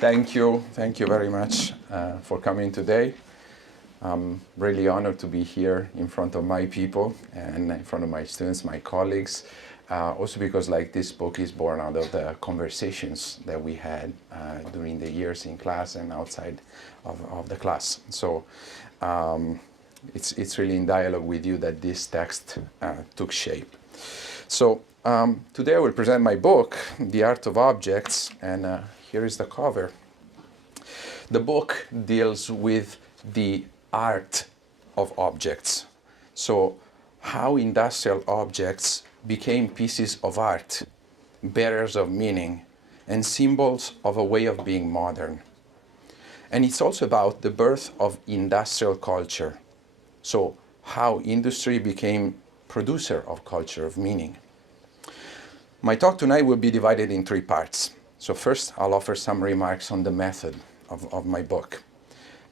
Thank you very much for coming today. I'm really honored to be here in front of my people and in front of my students, my colleagues. Also because this book is born out of the conversations that we had during the years in class and outside of the class. So it's really in dialogue with you that this text took shape. So today I will present my book, The Art of Objects, and here is the cover. The book deals with the art of objects. So how industrial objects became pieces of art, bearers of meaning, and symbols of a way of being modern. And it's also about the birth of industrial culture. So how industry became producer of culture, of meaning. My talk tonight will be divided in three parts. So first, I'll offer some remarks on the method of my book.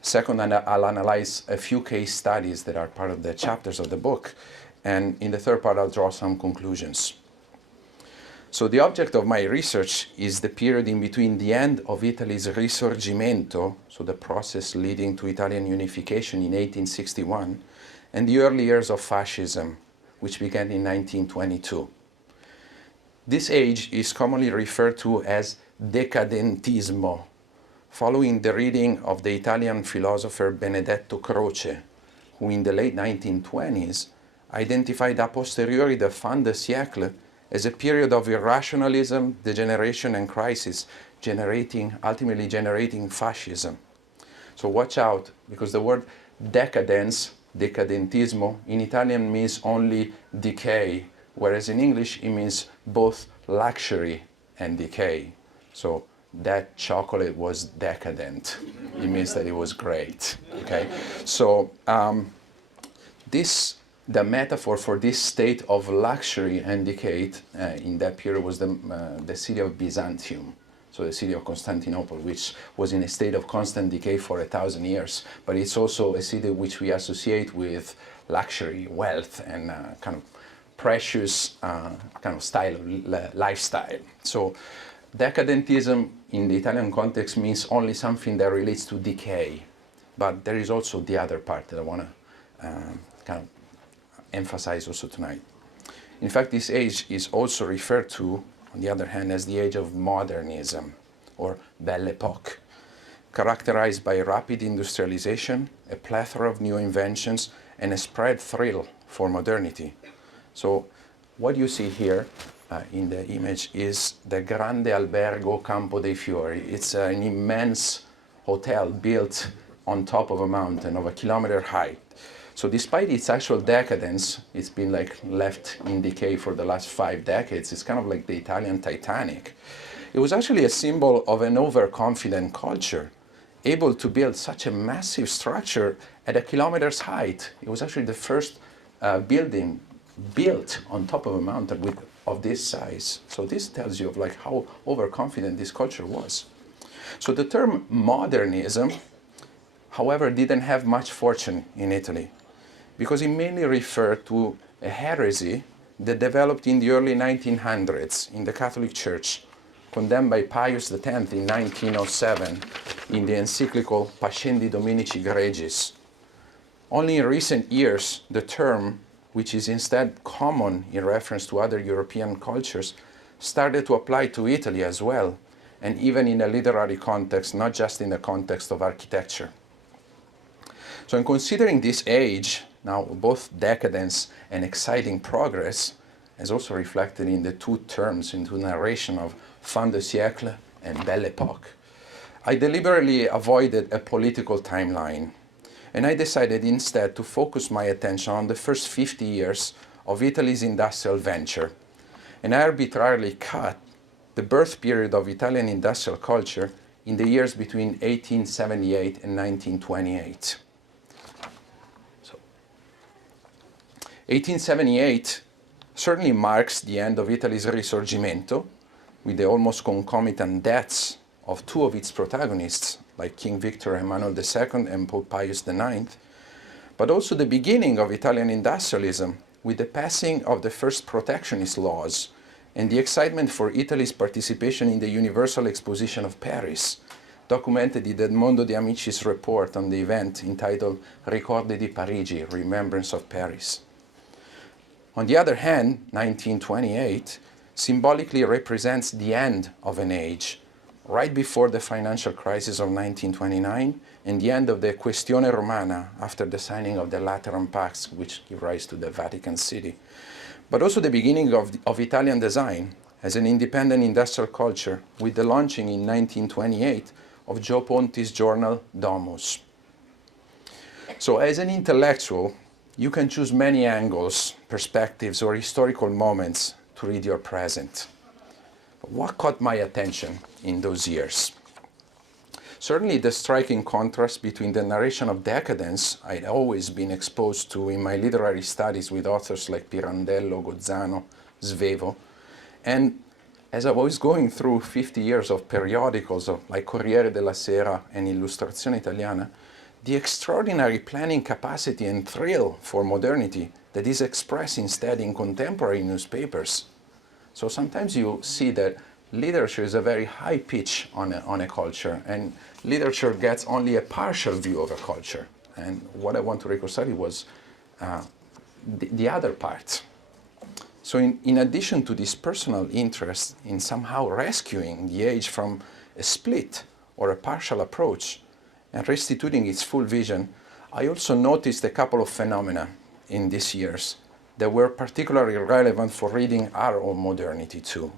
Second, I'll analyze a few case studies that are part of the chapters of the book. And in the third part, I'll draw some conclusions. So the object of my research is the period in between the end of Italy's Risorgimento, so the process leading to Italian unification in 1861, and the early years of fascism, which began in 1922. This age is commonly referred to as decadentismo, following the reading of the Italian philosopher Benedetto Croce, who in the late 1920s identified a posteriori the fin de siècle as a period of irrationalism, degeneration, and crisis, ultimately generating fascism. So watch out, because the word decadence, decadentismo, in Italian means only decay, whereas in English it means both luxury and decay. So that chocolate was decadent. It means that it was great. Okay, so the metaphor for this state of luxury and decay in that period was the city of Byzantium, so the city of Constantinople, which was in a state of constant decay for 1,000 years. But it's also a city which we associate with luxury, wealth, and kind of precious kind of lifestyle. So decadentism in the Italian context means only something that relates to decay. But there is also the other part that I want to kind of emphasize also tonight. In fact, this age is also referred to, on the other hand, as the age of modernism, or Belle Époque, characterized by rapid industrialization, a plethora of new inventions, and a spread thrill for modernity. So what you see here in the image is the Grande Albergo Campo dei Fiori. It's an immense hotel built on top of a mountain of 1 kilometer height. So despite its actual decadence, it's been left in decay for the last 5 decades. It's kind of like the Italian Titanic. It was actually a symbol of an overconfident culture, able to build such a massive structure at 1 kilometer's height. It was actually the first building built on top of a mountain of this size. So this tells you of how overconfident this culture was. So the term modernism, however, didn't have much fortune in Italy, because it mainly referred to a heresy that developed in the early 1900s in the Catholic Church, condemned by Pius X in 1907 in the encyclical Pascendi Dominici Gregis. Only in recent years, the term, which is instead common in reference to other European cultures, started to apply to Italy as well, and even in a literary context, not just in the context of architecture. So in considering this age, now both decadence and exciting progress, as also reflected in the two terms, into narration of fin de siècle and Belle Époque, I deliberately avoided a political timeline. And I decided instead to focus my attention on the first 50 years of Italy's industrial venture. And I arbitrarily cut the birth period of Italian industrial culture in the years between 1878 and 1928. So, 1878 certainly marks the end of Italy's Risorgimento, with the almost concomitant deaths of two of its protagonists, like King Victor Emmanuel II and Pope Pius IX, but also the beginning of Italian industrialism with the passing of the first protectionist laws and the excitement for Italy's participation in the Universal Exposition of Paris, documented in the Mondo di Amici's report on the event entitled Ricordi di Parigi, Remembrance of Paris. On the other hand, 1928 symbolically represents the end of an age, right before the financial crisis of 1929 and the end of the Questione Romana after the signing of the Lateran Pacts, which give rise to the Vatican City, but also the beginning of Italian design as an independent industrial culture with the launching in 1928 of Gio Ponti's journal Domus. So as an intellectual, you can choose many angles, perspectives, or historical moments to read your present. But what caught my attention in those years? Certainly the striking contrast between the narration of decadence I'd always been exposed to in my literary studies with authors like Pirandello, Gozzano, Svevo, and as I was going through 50 years of periodicals like Corriere della Sera and Illustrazione Italiana, the extraordinary planning capacity and thrill for modernity that is expressed instead in contemporary newspapers. So sometimes you see that literature is a very high pitch on a culture, and literature gets only a partial view of a culture. And what I want to reconcile was the other part. So in addition to this personal interest in somehow rescuing the age from a split or a partial approach and restituting its full vision, I also noticed a couple of phenomena in these years that were particularly relevant for reading our own modernity too.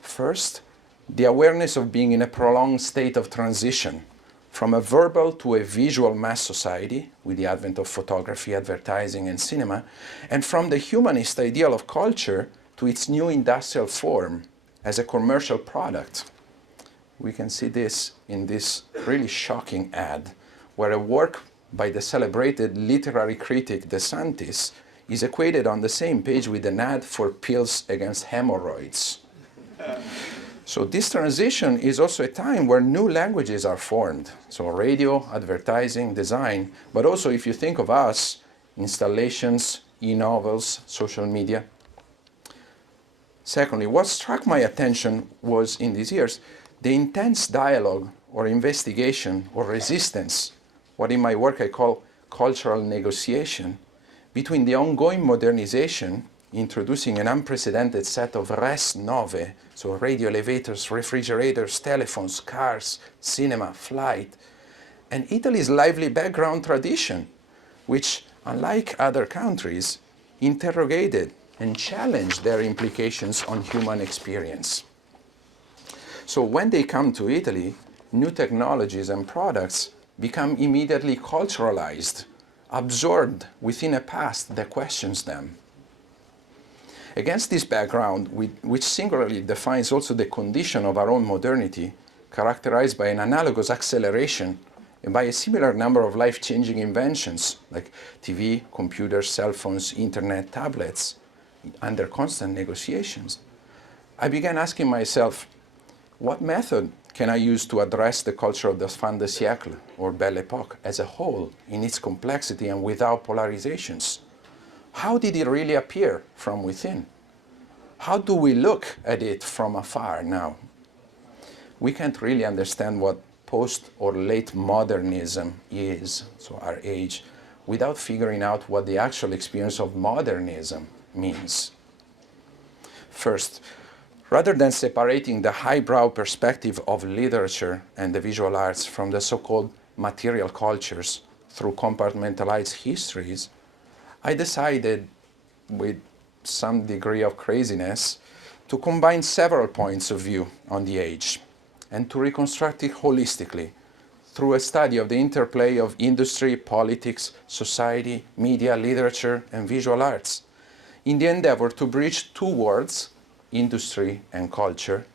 First, the awareness of being in a prolonged state of transition from a verbal to a visual mass society with the advent of photography, advertising, and cinema, and from the humanist ideal of culture to its new industrial form as a commercial product. We can see this in this really shocking ad, where a work by the celebrated literary critic De Santis is equated on the same page with an ad for pills against hemorrhoids. So this transition is also a time where new languages are formed. So radio, advertising, design, but also if you think of us, installations, e-novels, social media. Secondly, what struck my attention was in these years, the intense dialogue or investigation or resistance, what in my work I call cultural negotiation, between the ongoing modernization, introducing an unprecedented set of res nove, so radio elevators, refrigerators, telephones, cars, cinema, flight, and Italy's lively background tradition, which, unlike other countries, interrogated and challenged their implications on human experience. So when they come to Italy, new technologies and products become immediately culturalized, absorbed within a past that questions them. Against this background, which singularly defines also the condition of our own modernity, characterized by an analogous acceleration and by a similar number of life-changing inventions like TV, computers, cell phones, internet, tablets, under constant negotiations, I began asking myself, what method can I use to address the culture of the fin de siècle or Belle Époque as a whole in its complexity and without polarizations? How did it really appear from within? How do we look at it from afar now? We can't really understand what post or late modernism is, so our age, without figuring out what the actual experience of modernism means. First, rather than separating the highbrow perspective of literature and the visual arts from the so-called material cultures through compartmentalized histories, I decided, with some degree of craziness, to combine several points of view on the age and to reconstruct it holistically through a study of the interplay of industry, politics, society, media, literature, and visual arts, in the endeavor to bridge two worlds, industry and culture,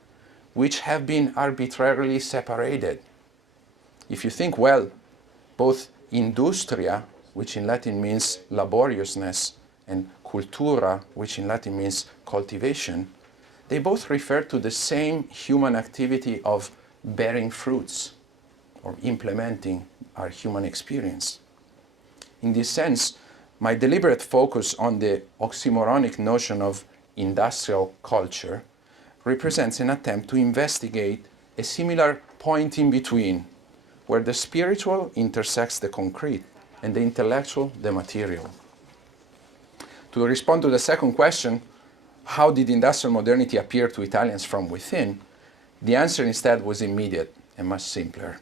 which have been arbitrarily separated. If you think well, both industria, which in Latin means laboriousness, and cultura, which in Latin means cultivation, they both refer to the same human activity of bearing fruits or implementing our human experience. In this sense, my deliberate focus on the oxymoronic notion of industrial culture represents an attempt to investigate a similar point in between, where the spiritual intersects the concrete and the intellectual the material. To respond to the second question, how did industrial modernity appear to Italians from within? The answer instead was immediate and much simpler.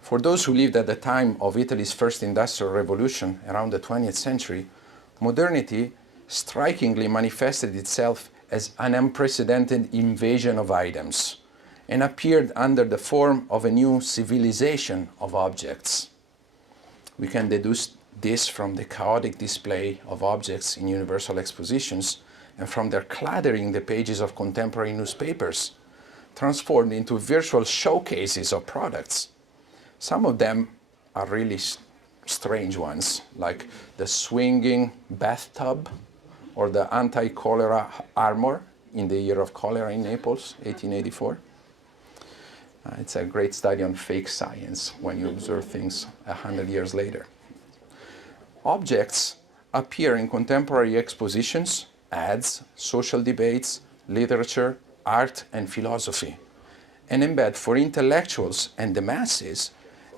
For those who lived at the time of Italy's first industrial revolution around the 20th century, modernity strikingly manifested itself as an unprecedented invasion of items and appeared under the form of a new civilization of objects. We can deduce this from the chaotic display of objects in universal expositions and from their clattering the pages of contemporary newspapers, transformed into virtual showcases of products. Some of them are really strange ones, like the swinging bathtub or the anti-cholera armor in the year of cholera in Naples, 1884. It's a great study on fake science when you observe things 100 years later. Objects appear in contemporary expositions, ads, social debates, literature, art, and philosophy, and embed for intellectuals and the masses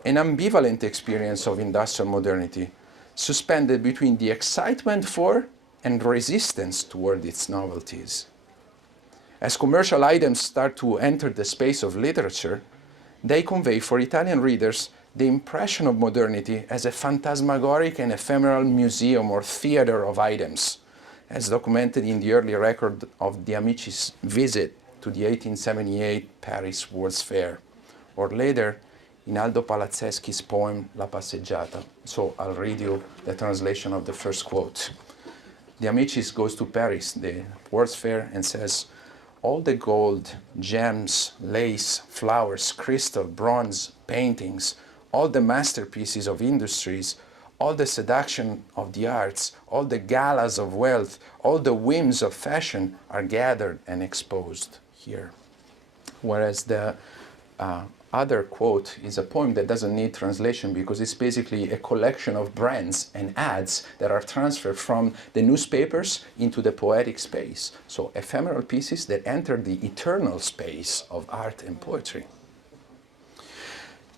an ambivalent experience of industrial modernity, suspended between the excitement for and resistance toward its novelties. As commercial items start to enter the space of literature, they convey for Italian readers the impression of modernity as a phantasmagoric and ephemeral museum or theater of items, as documented in the early record of the Amici's visit to the 1878 Paris World's Fair, or later in Aldo Palazzeschi's poem La Passeggiata. So I'll read you the translation of the first quote. The Amicis goes to Paris, the World's Fair, and says, "All the gold, gems, lace, flowers, crystal, bronze, paintings, all the masterpieces of industries, all the seduction of the arts, all the galas of wealth, all the whims of fashion are gathered and exposed here." Whereas the other quote is a poem that doesn't need translation because it's basically a collection of brands and ads that are transferred from the newspapers into the poetic space. So ephemeral pieces that enter the eternal space of art and poetry.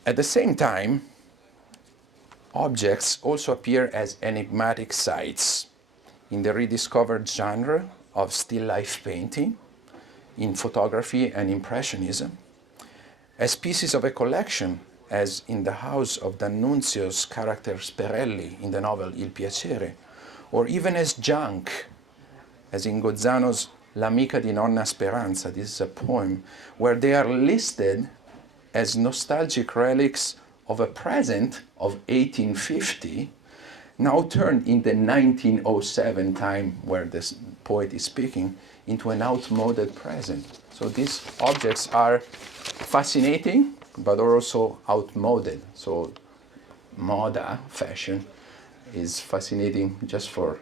At the same time, objects also appear as enigmatic sights in the rediscovered genre of still life painting, in photography and impressionism, as pieces of a collection, as in the house of D'Annunzio's character Sperelli in the novel Il Piacere, or even as junk, as in Gozzano's L'amica di Nonna Speranza. This is a poem where they are listed as nostalgic relics of a present of 1850, now turned in the 1907 time where this poet is speaking, into an outmoded present. So these objects are fascinating, but are also outmoded. So moda, fashion, is fascinating just for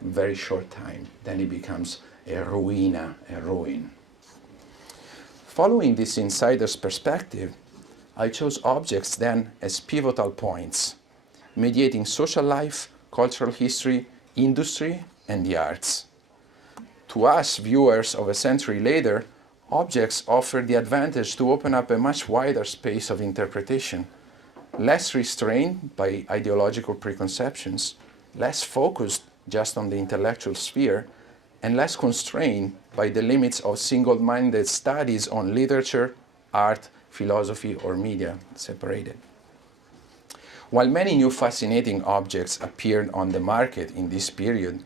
a very short time. Then it becomes a ruina, a ruin. Following this insider's perspective, I chose objects then as pivotal points, mediating social life, cultural history, industry, and the arts. To us, viewers of a century later, objects offer the advantage to open up a much wider space of interpretation, less restrained by ideological preconceptions, less focused just on the intellectual sphere, and less constrained by the limits of single-minded studies on literature, art, philosophy, or media separated. While many new fascinating objects appeared on the market in this period,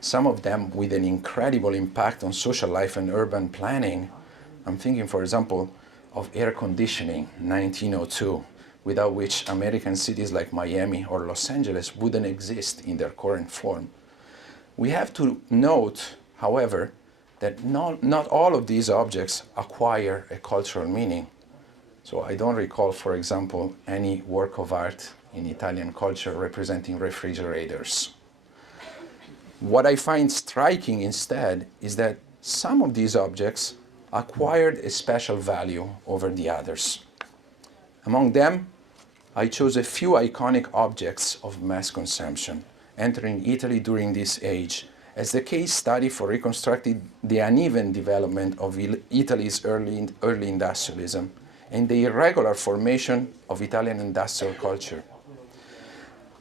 some of them with an incredible impact on social life and urban planning. I'm thinking, for example, of air conditioning, 1902, without which American cities like Miami or Los Angeles wouldn't exist in their current form. We have to note, however, that not all of these objects acquire a cultural meaning. So I don't recall, for example, any work of art in Italian culture representing refrigerators. What I find striking instead is that some of these objects acquired a special value over the others. Among them, I chose a few iconic objects of mass consumption entering Italy during this age as the case study for reconstructing the uneven development of Italy's early industrialism and the irregular formation of Italian industrial culture.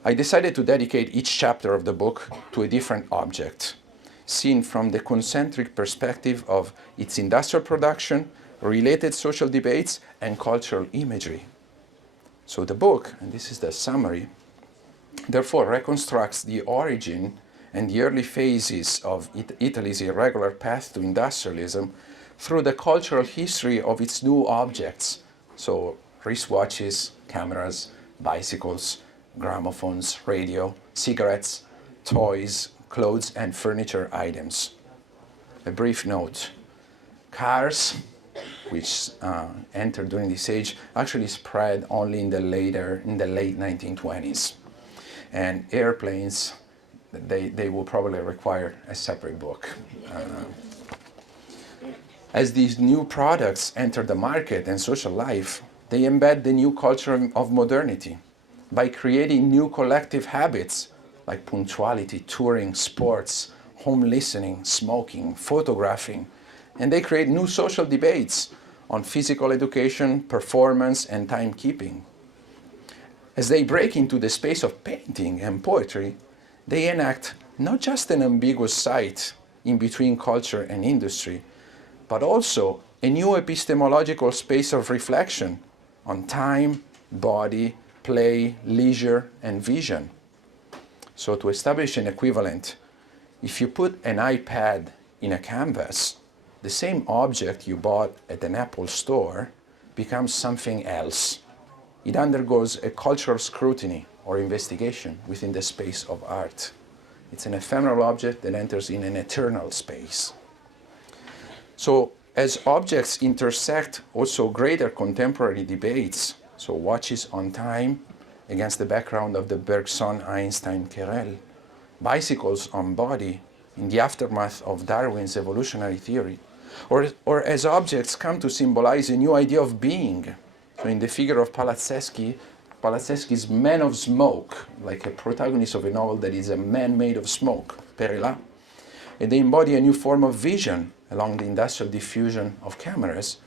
I decided to dedicate each chapter of the book to a different object, seen from the concentric perspective of its industrial production, related social debates, and cultural imagery. So the book, and this is the summary, therefore reconstructs the origin and the early phases of Italy's irregular path to industrialism through the cultural history of its new objects, so wristwatches, cameras, bicycles, gramophones, radio, cigarettes, toys, clothes, and furniture items. A brief note: cars, which entered during this age, actually spread only in the late 1920s. And airplanes, they will probably require a separate book. As these new products enter the market and social life, they embed the new culture of modernity by creating new collective habits like punctuality, touring, sports, home listening, smoking, photographing, and they create new social debates on physical education, performance, and timekeeping. As they break into the space of painting and poetry, they enact not just an ambiguous site in between culture and industry, but also a new epistemological space of reflection on time, body, play, leisure, and vision. So to establish an equivalent, if you put an iPad in a canvas, the same object you bought at an Apple store becomes something else. It undergoes a cultural scrutiny or investigation within the space of art. It's an ephemeral object that enters in an eternal space. So as objects intersect also greater contemporary debates, so watches on time against the background of the Bergson-Einstein querelle, bicycles on body in the aftermath of Darwin's evolutionary theory, or as objects come to symbolize a new idea of being. So in the figure of Palazzeschi's Man of Smoke, like a protagonist of a novel that is a man made of smoke, Perela, and they embody a new form of vision along the industrial diffusion of cameras.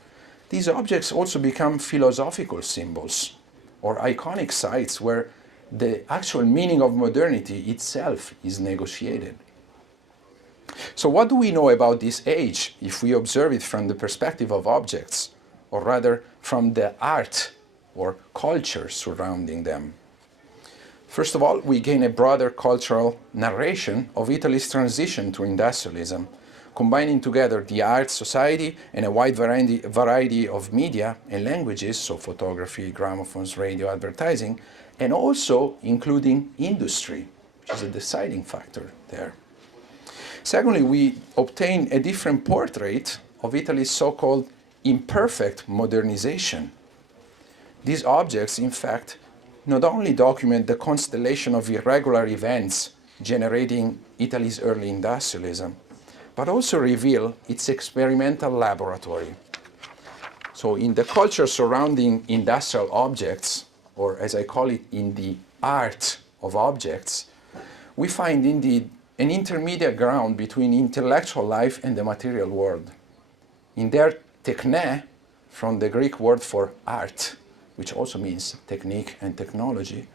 These objects also become philosophical symbols or iconic sites where the actual meaning of modernity itself is negotiated. So what do we know about this age if we observe it from the perspective of objects, or rather from the art or culture surrounding them? First of all, we gain a broader cultural narration of Italy's transition to industrialism, combining together the art, society, and a wide variety of media and languages, so photography, gramophones, radio, advertising, and also including industry, which is a deciding factor there. Secondly, we obtain a different portrait of Italy's so-called imperfect modernization. These objects, in fact, not only document the constellation of irregular events generating Italy's early industrialism, but also reveal its experimental laboratory. So in the culture surrounding industrial objects, or as I call it, in the art of objects, we find indeed an intermediate ground between intellectual life and the material world. In their techne, from the Greek word for art, which also means technique and technology,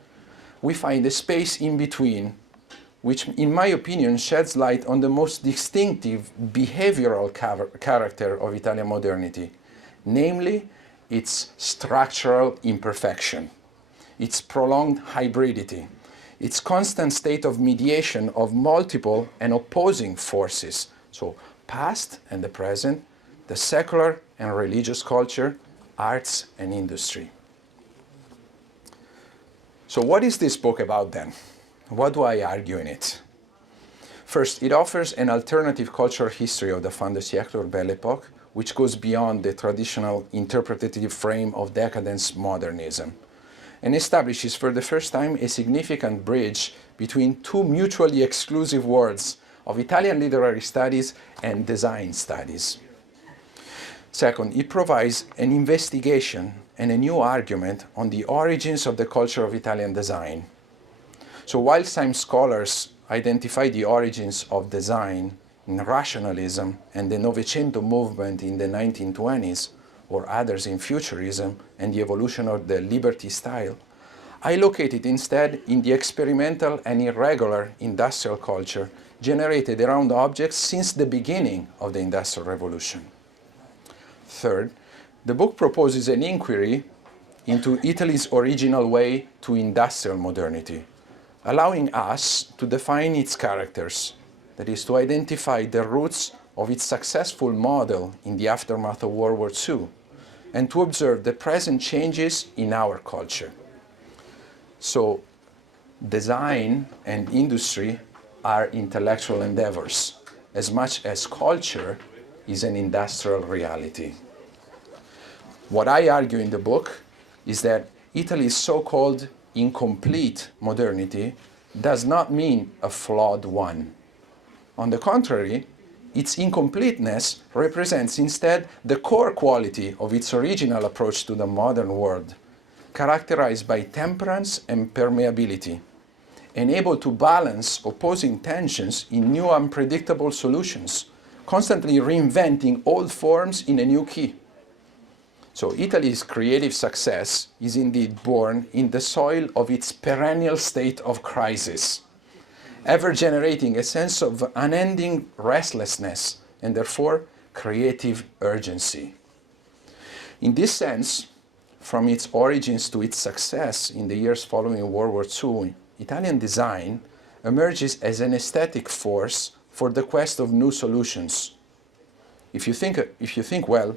we find a space in between, which in my opinion sheds light on the most distinctive behavioral character of Italian modernity, namely its structural imperfection, its prolonged hybridity, its constant state of mediation of multiple and opposing forces, so past and the present, the secular and religious culture, arts and industry. So what is this book about then? What do I argue in it? First, it offers an alternative cultural history of the fin de siècle or Belle Époque, which goes beyond the traditional interpretative frame of decadence modernism, and establishes for the first time a significant bridge between two mutually exclusive worlds of Italian literary studies and design studies. Second, it provides an investigation and a new argument on the origins of the culture of Italian design. So while some scholars identify the origins of design in rationalism and the Novecento movement in the 1920s, or others in futurism and the evolution of the liberty style, I locate it instead in the experimental and irregular industrial culture generated around objects since the beginning of the Industrial Revolution. Third, the book proposes an inquiry into Italy's original way to industrial modernity, allowing us to define its characters, that is, to identify the roots of its successful model in the aftermath of World War II, and to observe the present changes in our culture. So, design and industry are intellectual endeavors, as much as culture is an industrial reality. What I argue in the book is that Italy's so-called incomplete modernity does not mean a flawed one. On the contrary, its incompleteness represents instead the core quality of its original approach to the modern world, characterized by temperance and permeability, and able to balance opposing tensions in new unpredictable solutions, constantly reinventing old forms in a new key. So Italy's creative success is indeed born in the soil of its perennial state of crisis, ever generating a sense of unending restlessness and therefore creative urgency. In this sense, from its origins to its success in the years following World War II, Italian design emerges as an aesthetic force for the quest of new solutions. If you think well,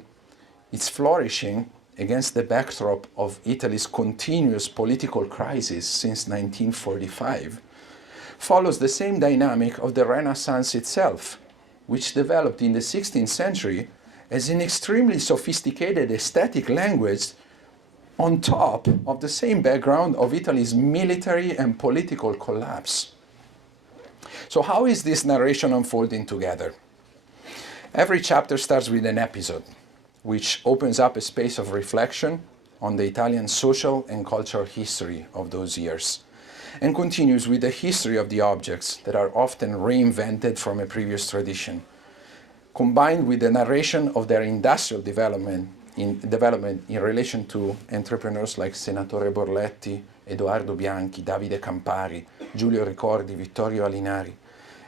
its flourishing against the backdrop of Italy's continuous political crisis since 1945 follows the same dynamic of the Renaissance itself, which developed in the 16th century as an extremely sophisticated aesthetic language on top of the same background of Italy's military and political collapse. So how is this narration unfolding together? Every chapter starts with an episode, which opens up a space of reflection on the Italian social and cultural history of those years, and continues with the history of the objects that are often reinvented from a previous tradition, combined with the narration of their industrial development in relation to entrepreneurs like Senatore Borletti, Edoardo Bianchi, Davide Campari, Giulio Ricordi, Vittorio Alinari.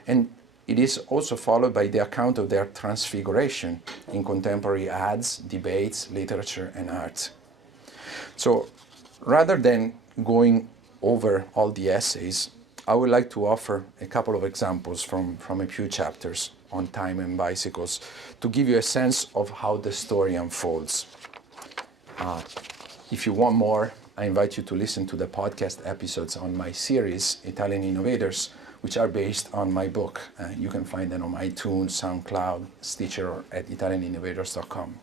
And it is also followed by the account of their transfiguration in contemporary ads, debates, literature, and art. So rather than going over all the essays, I would like to offer a couple of examples from a few chapters on time and bicycles to give you a sense of how the story unfolds. If you want more, I invite you to listen to the podcast episodes on my series, Italian Innovators, which are based on my book. You can find them on iTunes, SoundCloud, Stitcher, or at italianinnovators.com.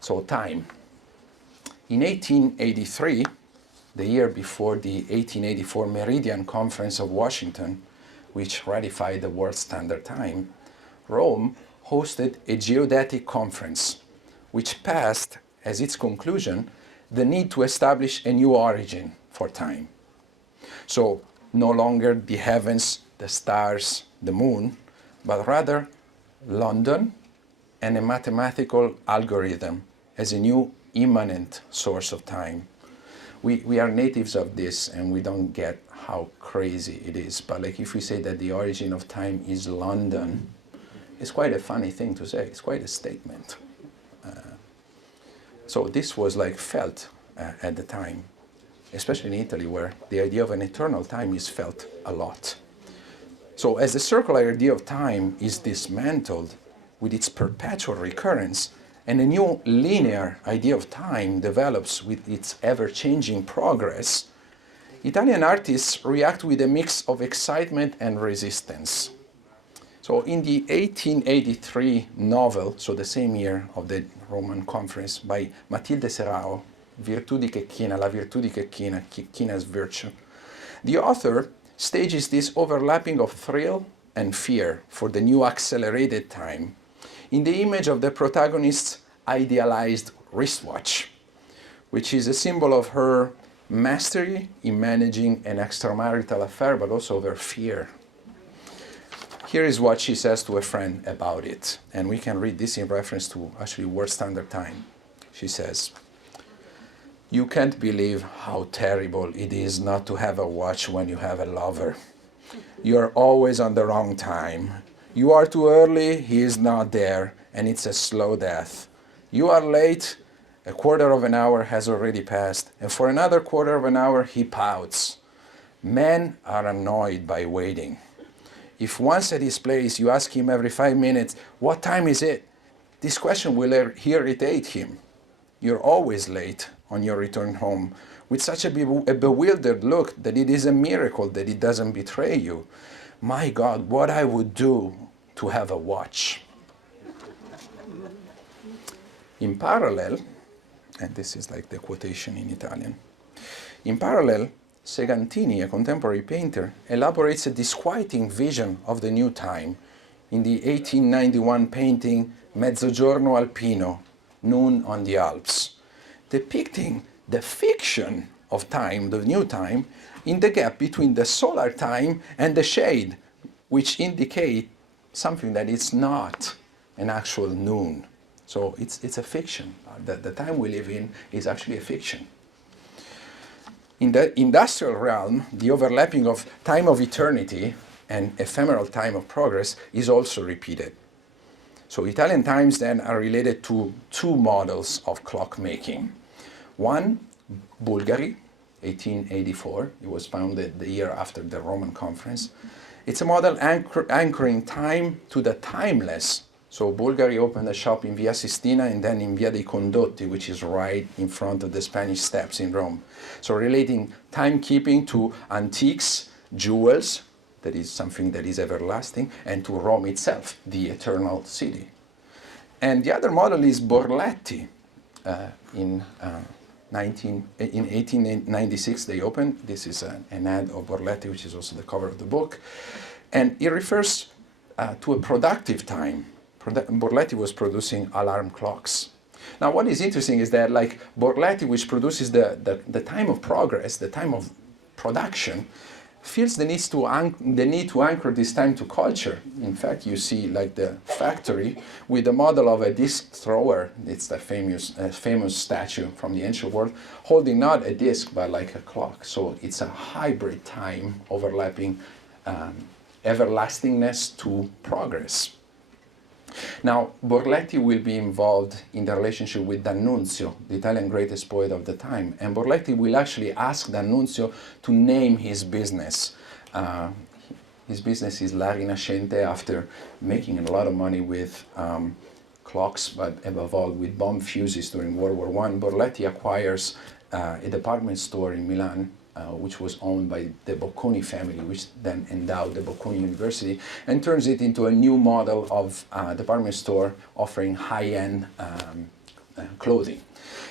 So time. In 1883, the year before the 1884 Meridian Conference of Washington, which ratified the world standard time, Rome hosted a geodetic conference, which passed as its conclusion the need to establish a new origin for time. So no longer the heavens, the stars, the moon, but rather London and a mathematical algorithm as a new immanent source of time. We are natives of this and we don't get how crazy it is, but like if we say that the origin of time is London, it's quite a funny thing to say, it's quite a statement. So this was like felt at the time, especially in Italy, where the idea of an eternal time is felt a lot. So as the circular idea of time is dismantled with its perpetual recurrence, and a new linear idea of time develops with its ever-changing progress, Italian artists react with a mix of excitement and resistance. So in the 1883 novel, so the same year of the Roman Conference, by Matilde Serao, Virtù di Checchina, La Virtù di Checchina, Checchina's Virtue, the author stages this overlapping of thrill and fear for the new accelerated time in the image of the protagonist's idealized wristwatch, which is a symbol of her mastery in managing an extramarital affair, but also of her fear. Here is what she says to a friend about it. And we can read this in reference to actually World Standard Time. She says, "You can't believe how terrible it is not to have a watch when you have a lover. You're always on the wrong time. You are too early, he is not there, and it's a slow death. You are late, a quarter of an hour has already passed, and for another quarter of an hour he pouts. Men are annoyed by waiting. If once at his place you ask him every 5 minutes, 'What time is it?' this question will irritate him. You're always late on your return home, with such a bewildered look that it is a miracle that it doesn't betray you. My God, what I would do to have a watch." In parallel, and this is like the quotation in Italian, in parallel, Segantini, a contemporary painter, elaborates a disquieting vision of the new time in the 1891 painting Mezzogiorno Alpino, Noon on the Alps, depicting the fiction of time, the new time, in the gap between the solar time and the shade, which indicate something that it's not an actual noon. So it's a fiction. The time we live in is actually a fiction. In the industrial realm, the overlapping of time of eternity and ephemeral time of progress is also repeated. So Italian times then are related to two models of clockmaking. One, Bulgari, 1884. It was founded the year after the Roman conference. It's a model anchoring time to the timeless. So Bulgari opened a shop in Via Sistina and then in Via dei Condotti, which is right in front of the Spanish Steps in Rome. So relating timekeeping to antiques, jewels, that is something that is everlasting, and to Rome itself, the eternal city. And the other model is Borletti. In 1896 they opened. This is an ad of Borletti, which is also the cover of the book. And it refers to a productive time. Borletti was producing alarm clocks. Now what is interesting is that like Borletti, which produces the time of progress, the time of production, feels the need to anchor this time to culture. In fact, you see like the factory with the model of a disc thrower. It's the famous statue from the ancient world, holding not a disc but like a clock. So it's a hybrid time overlapping everlastingness to progress. Now, Borletti will be involved in the relationship with D'Annunzio, the Italian greatest poet of the time. And Borletti will actually ask D'Annunzio to name his business. His business is La Rinascente, after making a lot of money with clocks, but above all with bomb fuses during World War I. Borletti acquires a department store in Milan, which was owned by the Bocconi family, which then endowed the Bocconi University, and turns it into a new model of department store offering high-end clothing.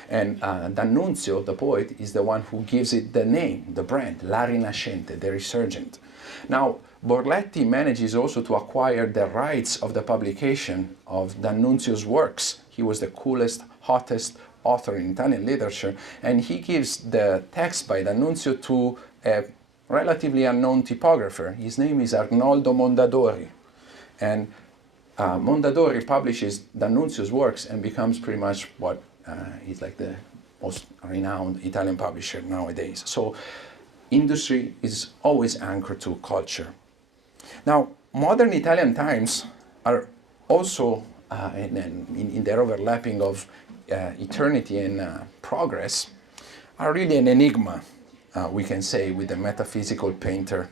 And D'Annunzio, the poet, is the one who gives it the name, the brand, La Rinascente, the resurgent. Now, Borletti manages also to acquire the rights of the publication of D'Annunzio's works. He was the coolest, hottest author in Italian literature, and he gives the text by D'Annunzio to a relatively unknown typographer. His name is Arnoldo Mondadori. And Mondadori publishes D'Annunzio's works and becomes pretty much what is like the most renowned Italian publisher nowadays. So industry is always anchored to culture. Now, modern Italian times are also, in their overlapping of eternity and progress, are really an enigma, we can say, with the metaphysical painter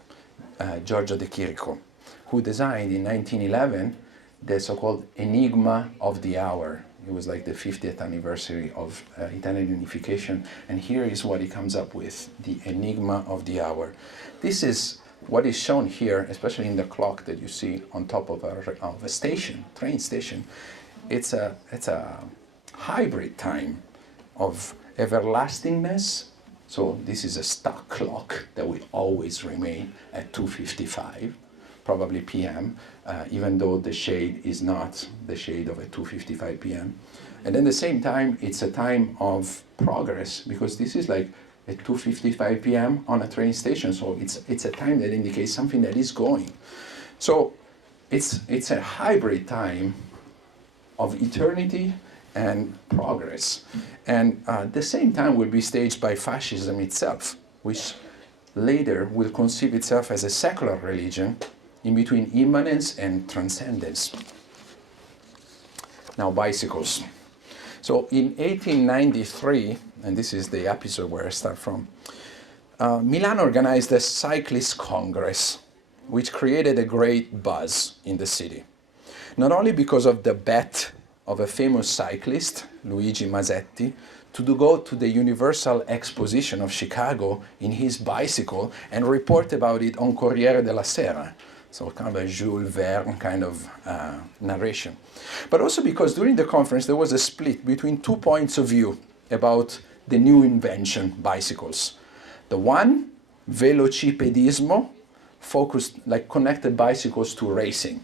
Giorgio de Chirico, who designed in 1911 the so-called Enigma of the Hour. It was like the 50th anniversary of Italian unification, and here is what he comes up with, the Enigma of the Hour. This is what is shown here, especially in the clock that you see on top of a station, train station. It's a hybrid time of everlastingness. So this is a stock clock that will always remain at 2:55, probably p.m., even though the shade is not the shade of a 2:55 p.m. And at the same time, it's a time of progress, because this is like at 2:55 p.m. on a train station. So it's a time that indicates something that is going. So it's a hybrid time of eternity and progress. And at the same time will be staged by fascism itself, which later will conceive itself as a secular religion in between immanence and transcendence. Now, bicycles. So in 1893, and this is the episode where I start from, Milan organized a cyclist congress, which created a great buzz in the city. Not only because of the bet of a famous cyclist, Luigi Masetti, to go to the Universal Exposition of Chicago in his bicycle and report about it on Corriere della Sera. So kind of a Jules Verne kind of narration. But also because during the conference there was a split between 2 points of view about the new invention, bicycles. The one, velocipedismo, focused, like connected bicycles to racing.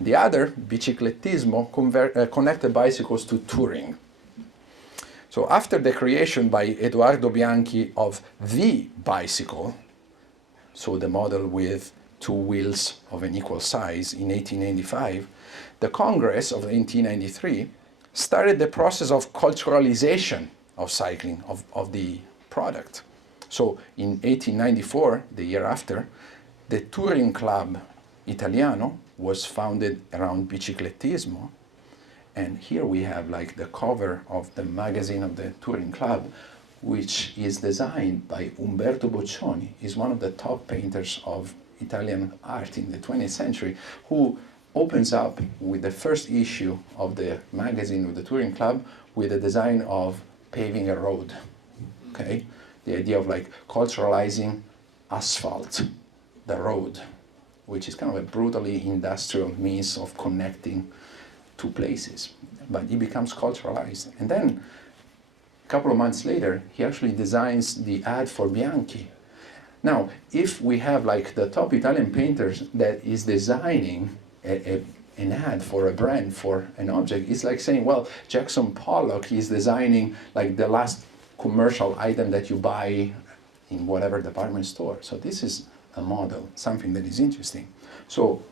The other, biciclettismo, connected bicycles to touring. So after the creation by Edoardo Bianchi of the bicycle, so the model with 2 wheels of an equal size in 1895, the Congress of 1893 started the process of culturalization of cycling, of the product. So in 1894, the year after, the Touring Club Italiano was founded around biciclettismo. And here we have like the cover of the magazine of the Touring Club, which is designed by Umberto Boccioni. He's one of the top painters of Italian art in the 20th century, who opens up with the first issue of the magazine of the Touring Club with the design of paving a road, okay? The idea of like culturalizing asphalt, the road, which is kind of a brutally industrial means of connecting 2 places. But it becomes culturalized. And then a couple of months later, he actually designs the ad for Bianchi. Now, if we have like the top Italian painters that is designing an ad for a brand, for an object, it's like saying, well, Jackson Pollock is designing like the last commercial item that you buy in whatever department store. So this is a model, something that is interesting. So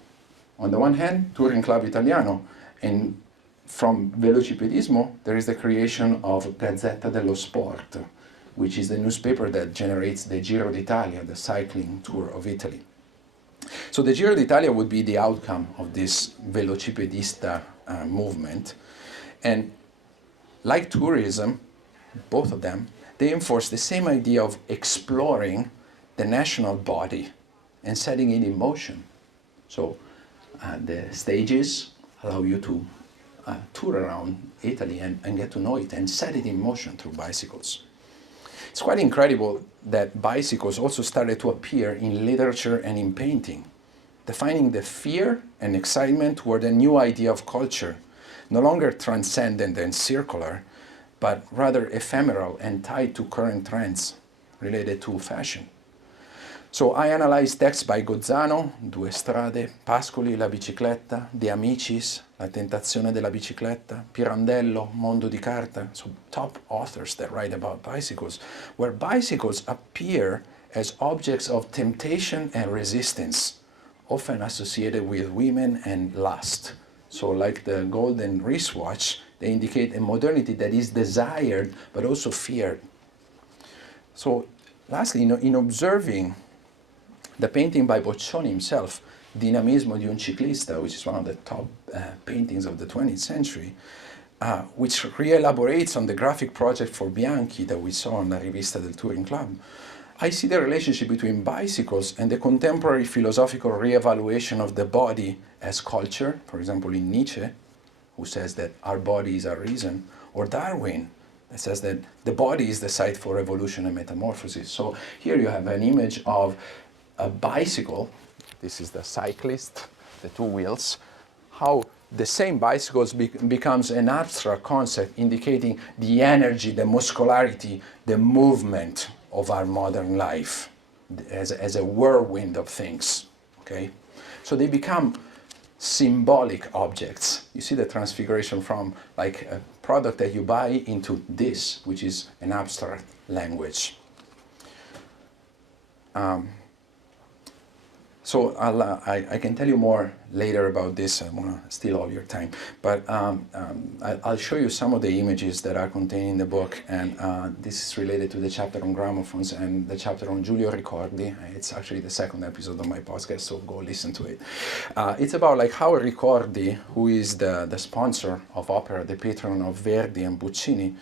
on the one hand, Touring Club Italiano, and from velocipedismo, there is the creation of Gazzetta dello Sport, which is the newspaper that generates the Giro d'Italia, the cycling tour of Italy. So the Giro d'Italia would be the outcome of this velocipedista movement. And like tourism, both of them, they enforce the same idea of exploring the national body and setting it in motion. So the stages allow you to tour around Italy and get to know it and set it in motion through bicycles. It's quite incredible that bicycles also started to appear in literature and in painting, defining the fear and excitement toward a new idea of culture, no longer transcendent and circular, but rather ephemeral and tied to current trends related to fashion. So I analyzed texts by Gozzano, Due Strade, Pascoli, La Bicicletta, De Amicis, La Tentazione della Bicicletta, Pirandello, Mondo di Carta, so top authors that write about bicycles, where bicycles appear as objects of temptation and resistance, often associated with women and lust. So like the golden wristwatch, they indicate a modernity that is desired but also feared. So lastly, in observing the painting by Boccioni himself, Dinamismo di un ciclista, which is one of the top paintings of the 20th century, which re-elaborates on the graphic project for Bianchi that we saw on La Rivista del Touring Club, I see the relationship between bicycles and the contemporary philosophical re-evaluation of the body as culture, for example in Nietzsche, who says that our body is our reason, or Darwin, that says that the body is the site for evolution and metamorphosis. So here you have an image of a bicycle. This is the cyclist, the 2 wheels, how the same bicycles becomes an abstract concept indicating the energy, the muscularity, the movement of our modern life as a whirlwind of things, okay? So they become symbolic objects. You see the transfiguration from like a product that you buy into this, which is an abstract language. So I can tell you more later about this. I want to steal all your time. But I'll show you some of the images that are contained in the book. And this is related to the chapter on gramophones and the chapter on Giulio Ricordi. It's actually the second episode of my podcast, so go listen to it. It's about like how Ricordi, who is the sponsor of opera, the patron of Verdi and Puccini,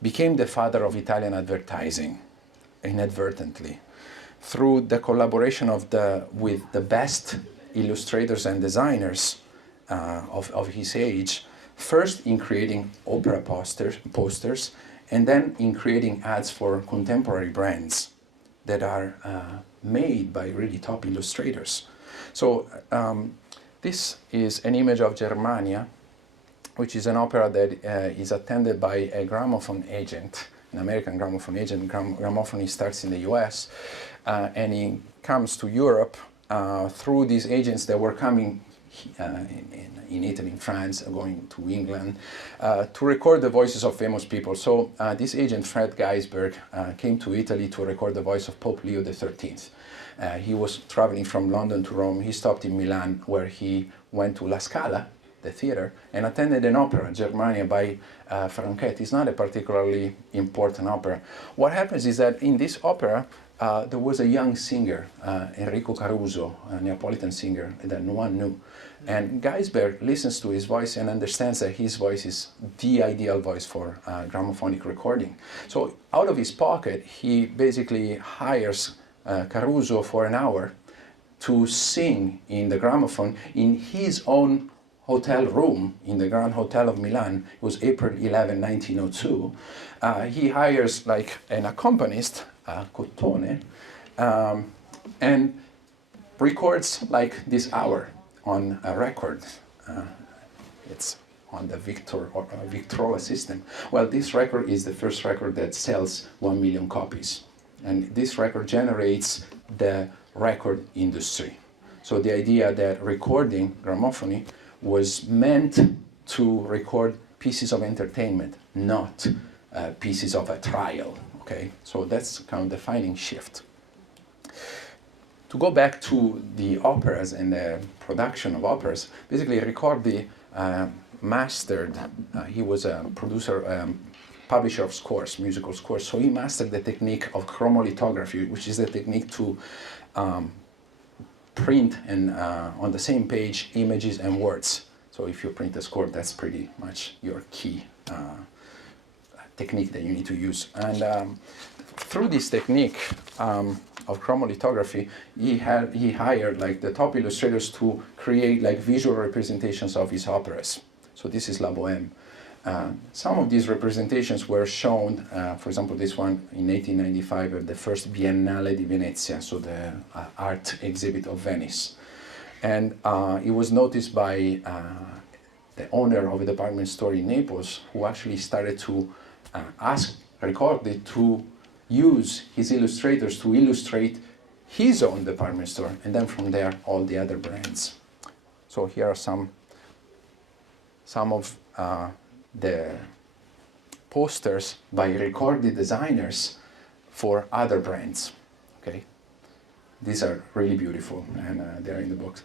became the father of Italian advertising, inadvertently, through the collaboration with the best illustrators and designers of his age, first in creating opera posters, and then in creating ads for contemporary brands that are made by really top illustrators. So this is an image of Germania, which is an opera that is attended by a gramophone agent, an American gramophone agent. Gramophone starts in the US, and he comes to Europe through these agents that were coming in Italy, in France, going to England, to record the voices of famous people. So this agent, Fred Geisberg, came to Italy to record the voice of Pope Leo XIII. He was traveling from London to Rome. He stopped in Milan, where he went to La Scala, the theater, and attended an opera, Germania, by Franchetti. It's not a particularly important opera. What happens is that in this opera, there was a young singer, Enrico Caruso, a Neapolitan singer that no one knew. And Geisberg listens to his voice and understands that his voice is the ideal voice for gramophonic recording. So out of his pocket, he basically hires Caruso for an hour to sing in the gramophone in his own hotel room in the Grand Hotel of Milan. It was April 11, 1902. He hires like an accompanist, Cottini, and records like this hour on a record. It's on the Victrola system. Well, this record is the first record that sells 1 million copies. And this record generates the record industry. So the idea that recording, gramophony, was meant to record pieces of entertainment, not pieces of a trial. Okay, so that's kind of defining shift. To go back to the operas and the production of operas, basically Ricordi mastered, he was a producer, publisher of scores, musical scores, so he mastered the technique of chromolithography, which is the technique to print and on the same page images and words. So if you print a score, that's pretty much your key technique that you need to use. And through this technique of chromolithography, he hired like the top illustrators to create like visual representations of his operas. So this is La Bohème. Some of these representations were shown, for example, this one in 1895 at the first Biennale di Venezia, so the art exhibit of Venice. And it was noticed by the owner of a department store in Naples, who actually started to ask Ricordi to use his illustrators to illustrate his own department store, and then from there, all the other brands. So here are some of the posters by Ricordi designers for other brands. Okay, these are really beautiful, and they're in the book.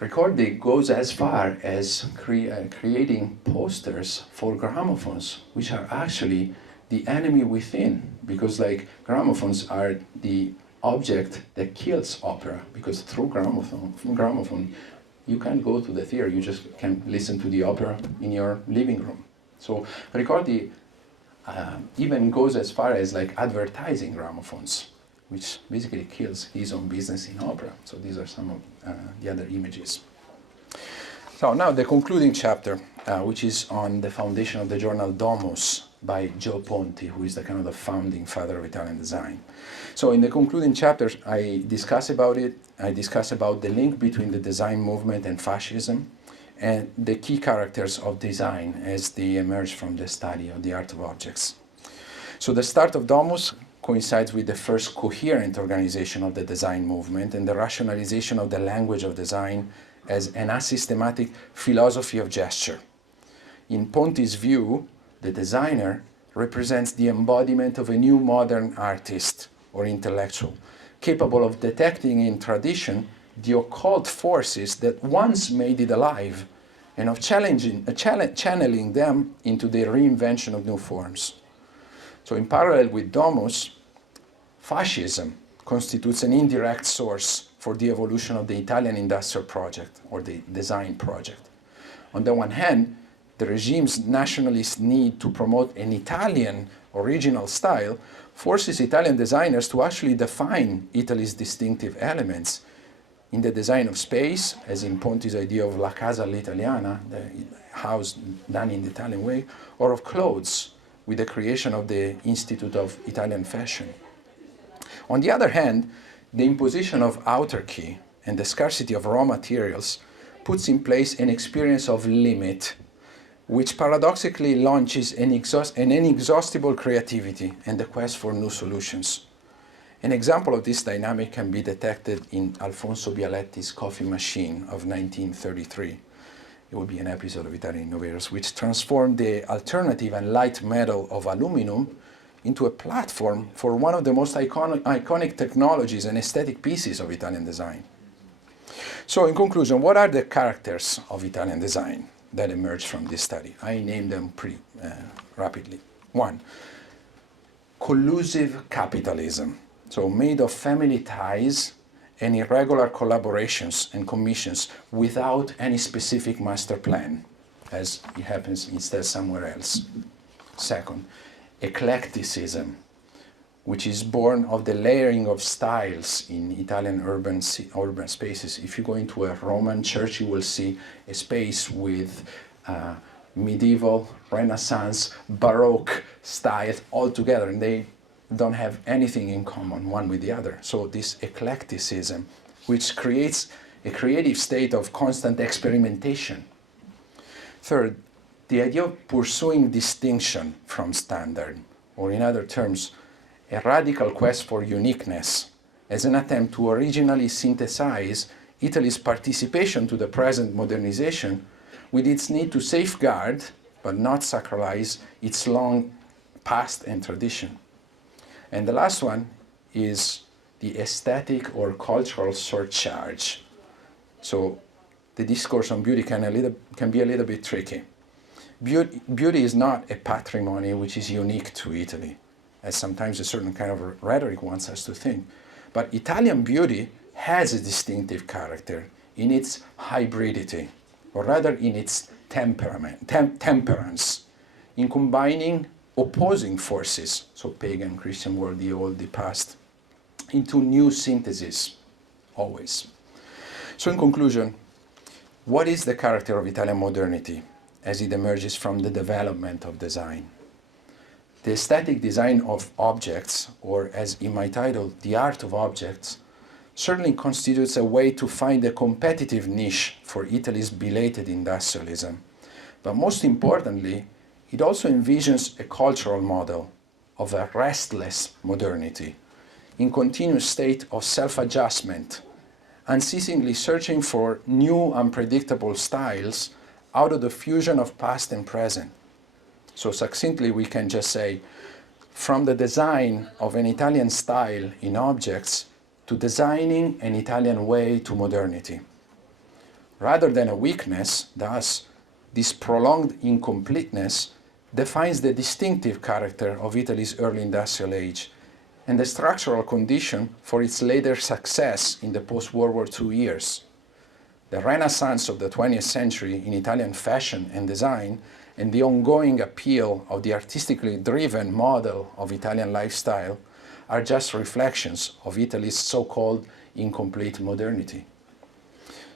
Ricordi goes as far as creating posters for gramophones, which are actually the enemy within, because like gramophones are the object that kills opera, because through gramophone you can't go to the theater, you just can listen to the opera in your living room. So Ricordi even goes as far as like advertising gramophones, which basically kills his own business in opera. So these are some of the other images. So now the concluding chapter, which is on the foundation of the journal Domus by Gio Ponti, who is the kind of the founding father of Italian design. So in the concluding chapters, I discuss about it. I discuss about the link between the design movement and fascism, and the key characters of design as they emerge from the study of the art of objects. So the start of Domus coincides with the first coherent organization of the design movement and the rationalization of the language of design as an asystematic philosophy of gesture. In Ponti's view, the designer represents the embodiment of a new modern artist or intellectual, capable of detecting in tradition the occult forces that once made it alive, and of channeling them into the reinvention of new forms. So in parallel with Domus, fascism constitutes an indirect source for the evolution of the Italian industrial project, or the design project. On the one hand, the regime's nationalist need to promote an Italian original style forces Italian designers to actually define Italy's distinctive elements in the design of space, as in Ponti's idea of La Casa all'Italiana, the house done in the Italian way, or of clothes, with the creation of the Institute of Italian Fashion. On the other hand, the imposition of autarky and the scarcity of raw materials puts in place an experience of limit, which paradoxically launches an inexhaustible creativity and the quest for new solutions. An example of this dynamic can be detected in Alfonso Bialetti's coffee machine of 1933. It would be an episode of Italian Innovators, which transformed the alternative and light metal of aluminum into a platform for one of the most iconic technologies and aesthetic pieces of Italian design. So in conclusion, what are the characters of Italian design that emerged from this study? I named them pretty rapidly. One, collusive capitalism. So made of family ties and irregular collaborations and commissions without any specific master plan, as it happens instead somewhere else. Second, eclecticism, which is born of the layering of styles in Italian urban spaces. If you go into a Roman church, you will see a space with medieval, Renaissance, Baroque styles all together, and they don't have anything in common one with the other. So this eclecticism, which creates a creative state of constant experimentation. Third, the idea of pursuing distinction from standard, or in other terms, a radical quest for uniqueness, as an attempt to originally synthesize Italy's participation to the present modernization with its need to safeguard, but not sacralize, its long past and tradition. And the last one is the aesthetic or cultural surcharge. So the discourse on beauty can be a little bit tricky. Beauty is not a patrimony which is unique to Italy, as sometimes a certain kind of rhetoric wants us to think. But Italian beauty has a distinctive character in its hybridity, or rather in its temperance, in combining opposing forces, so pagan, Christian world, the old, the past, into new synthesis, always. So in conclusion, what is the character of Italian modernity as it emerges from the development of design? The aesthetic design of objects, or as in my title, the art of objects, certainly constitutes a way to find a competitive niche for Italy's belated industrialism. But most importantly, it also envisions a cultural model of a restless modernity, in continuous state of self-adjustment, unceasingly searching for new unpredictable styles out of the fusion of past and present. So succinctly, we can just say, from the design of an Italian style in objects to designing an Italian way to modernity. Rather than a weakness, thus, this prolonged incompleteness defines the distinctive character of Italy's early industrial age and the structural condition for its later success in the post-World War II years. The renaissance of the 20th century in Italian fashion and design and the ongoing appeal of the artistically driven model of Italian lifestyle are just reflections of Italy's so-called incomplete modernity.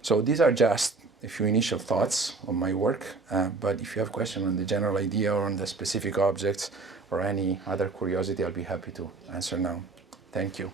So these are just a few initial thoughts on my work, but if you have questions on the general idea or on the specific objects or any other curiosity, I'll be happy to answer now. Thank you.